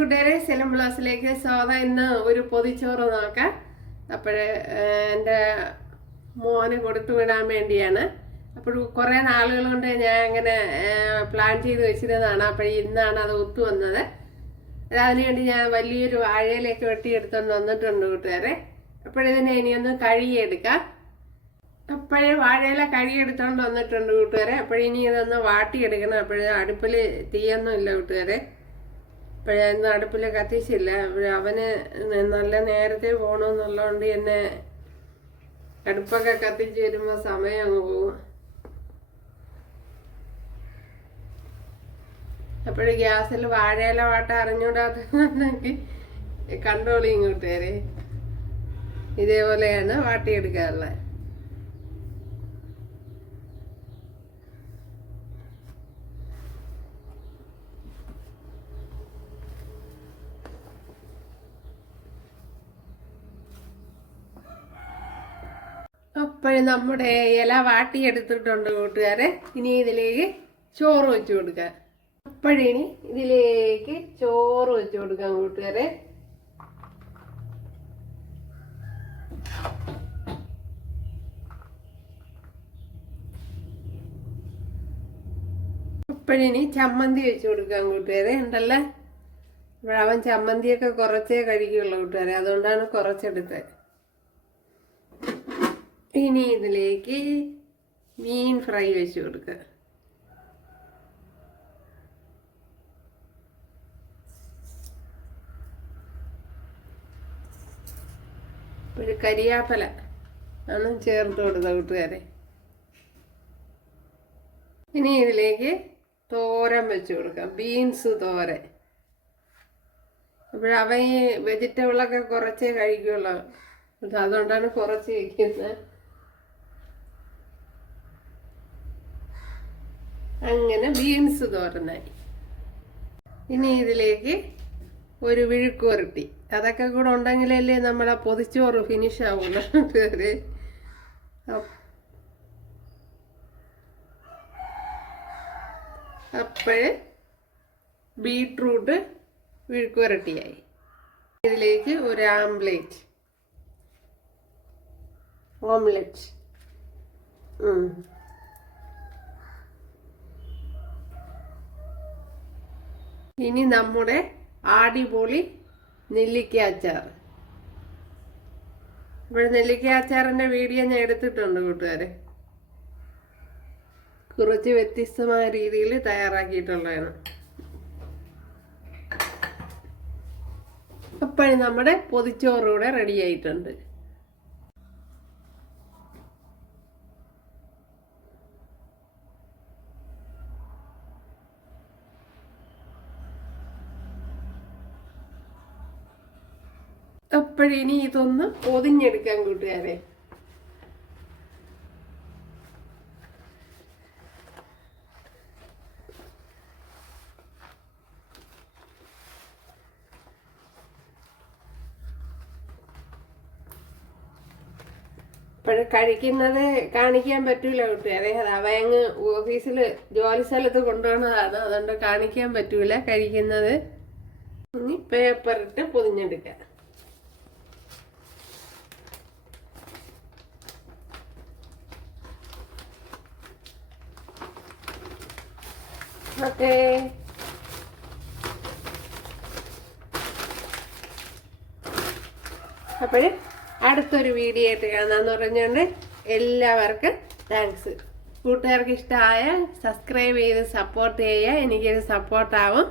കൂട്ടുകാരെ സെലം ബ്ലാസിലേക്ക് സ്വാഗതം. ഇന്ന് ഒരു പൊതിച്ചോറ് നോക്കാം. അപ്പോഴേ എന്റെ മോന് കൊടുത്തു വിടാൻ വേണ്ടിയാണ്. അപ്പോൾ കുറേ നാളുകൾ കൊണ്ട് ഞാൻ അങ്ങനെ പ്ലാൻ ചെയ്ത് വെച്ചിരുന്നതാണ്. അപ്പോൾ ഇന്നാണ് അത് ഒത്തു വന്നത്. അതിനുവേണ്ടി ഞാൻ വലിയൊരു വാഴയിലേക്ക് വെട്ടിയെടുത്തുകൊണ്ട് വന്നിട്ടുണ്ട് കൂട്ടുകാരെ. അപ്പോഴിതിനെ ഇനിയൊന്ന് കഴുകിയെടുക്കാം. അപ്പോഴേ വാഴയില കഴുകിയെടുത്തോണ്ട് വന്നിട്ടുണ്ട് കൂട്ടുകാരെ. അപ്പോഴിനി ഇതൊന്ന് വാട്ടിയെടുക്കണം. അപ്പോഴേ അടുപ്പിൽ തീയൊന്നും ഇല്ല കൂട്ടുകാരെ. അപ്പോഴേ ഇന്ന് കത്തിച്ചില്ല. അവന് നല്ല നേരത്തെ പോകണമെന്നുള്ളതുകൊണ്ട് എന്നെ അടുപ്പൊക്കെ കത്തിച്ച് വരുമ്പോൾ സമയം അങ്ങ് പോകും. അപ്പോഴും ഗ്യാസിൽ വാഴയില വാട്ട അറിഞ്ഞൂടാത്തുണ്ടെങ്കിൽ കണ്ടോളിയും കൂട്ടുകാരെ ഇതേപോലെയാണ് വാട്ടിയെടുക്കാറുള്ളത് അപ്പോഴും നമ്മുടെ ഇല വാട്ടിയെടുത്തിട്ടുണ്ട് കൂട്ടുകാരെ. ഇനി ഇതിലേക്ക് ചോറ് വെച്ച് കൊടുക്കുക. അപ്പോഴിനി ഇതിലേക്ക് ചോറ് വെച്ച് കൊടുക്കാം കൂട്ടുകാരെ. അപ്പോഴിനി ചമ്മന്തി വെച്ച് കൊടുക്കാം കൂട്ടുകാരെ. ഉണ്ടല്ലേ? അവൻ ചമ്മന്തിയൊക്കെ കുറച്ചേ കഴിക്കുള്ളൂ കൂട്ടുകാരെ. അതുകൊണ്ടാണ് കുറച്ചെടുത്തത്. ഇനി ഇതിലേക്ക് മീൻ ഫ്രൈ വെച്ച് കൊടുക്കുക. ഒരു കരിയാപ്പല. ആണ് ചേർത്ത് കൊടുത്ത കൂട്ടുകാരെ ഇനി ഇതിലേക്ക് തോരൻ വെച്ച് കൊടുക്കാം ബീൻസ് തോരൻ. അപ്പോഴവൻ ഈ വെജിറ്റബിളൊക്കെ കുറച്ചേ കഴിക്കുള്ളൂ. അത് അതുകൊണ്ടാണ് കുറച്ച് വയ്ക്കുന്നത് അങ്ങനെ ബീൻസ് തോരനായി. ഇനി ഇതിലേക്ക് ഒരു വിഴുക്ക് വരട്ടി. അതൊക്കെ കൂടെ ഉണ്ടെങ്കിലല്ലേ നമ്മളെ പൊതിച്ചോറ് ഫിനിഷ് ആവുള്ളൂ. അപ്പോഴ് ബീട്രൂട്ട് വിഴുക്ക് വരട്ടിയായി. ഇതിലേക്ക് ഒരു ആംപ്ലേറ്റ്. ഓംലെറ്റ്. ഇനി നമ്മുടെ ആടിപൊളി നെല്ലിക്ക അച്ചാർ. ഇവിടെ നെല്ലിക്ക അച്ചാറിന്റെ വീഡിയോ ഞാൻ എടുത്തിട്ടുണ്ട് കൂട്ടുകാരെ. കുറച്ച് വ്യത്യസ്തമായ രീതിയിൽ തയ്യാറാക്കിയിട്ടുള്ളതാണ്. അപ്പോഴും നമ്മുടെ പൊതിച്ചോറ് റെഡി ആയിട്ടുണ്ട്. അപ്പോഴിനി ഇതൊന്ന് പൊതിഞ്ഞെടുക്കാൻ കൂട്ടുകാരെ. കഴിക്കുന്നത് കാണിക്കാൻ പറ്റൂല കൂട്ടുകാരെ. അത് അവയങ്ങ് ഓഫീസിൽ ജോലി സ്ഥലത്ത് കൊണ്ടുപോകുന്നതാണ് അതുകൊണ്ട് കാണിക്കാൻ പറ്റൂല കഴിക്കുന്നത്. ഇനി പേപ്പറിട്ട് പൊതിഞ്ഞെടുക്കാം. ഓക്കേ അപ്പോൾ അടുത്തൊരു വീഡിയോ ആയിട്ട് കാണാമെന്ന് പറഞ്ഞുകൊണ്ട് എല്ലാവർക്കും താങ്ക്സ് കൂട്ടുകാർക്ക് ഇഷ്ടമായ സബ്സ്ക്രൈബ് ചെയ്ത് സപ്പോർട്ട് ചെയ്യുക. എനിക്കൊരു സപ്പോർട്ടാവും